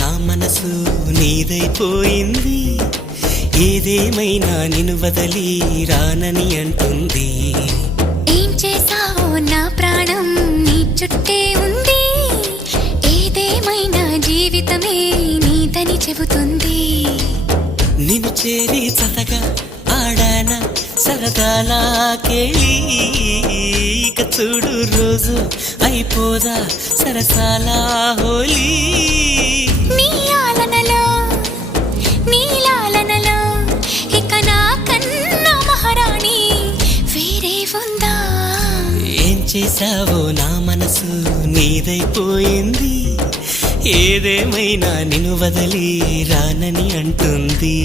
నా మనసు నీదైపోయింది. ఏదేమైనా నిన్ను వదలి రానని అంటుంది. ఏం చేసావో నా ప్రాణం నీ చుట్టే ఉంది. ఏదేమైనా జీవితమే నీదని చెబుతుంది. నిన్ను చేరి చతగా ఆడాన సరదాలా కేళి. ఇక చూడు రోజు అయిపోదా సరసాలా హోలీ. నీ ఆలనలో నీ లాలనలో ఇక నా కన్నా మహారాణి వేరే ఉందా? ఏం చేసావో నా మనసు నీదైపోయింది. ఏదేమైనా నిన్ను వదలి రానని అంటుంది.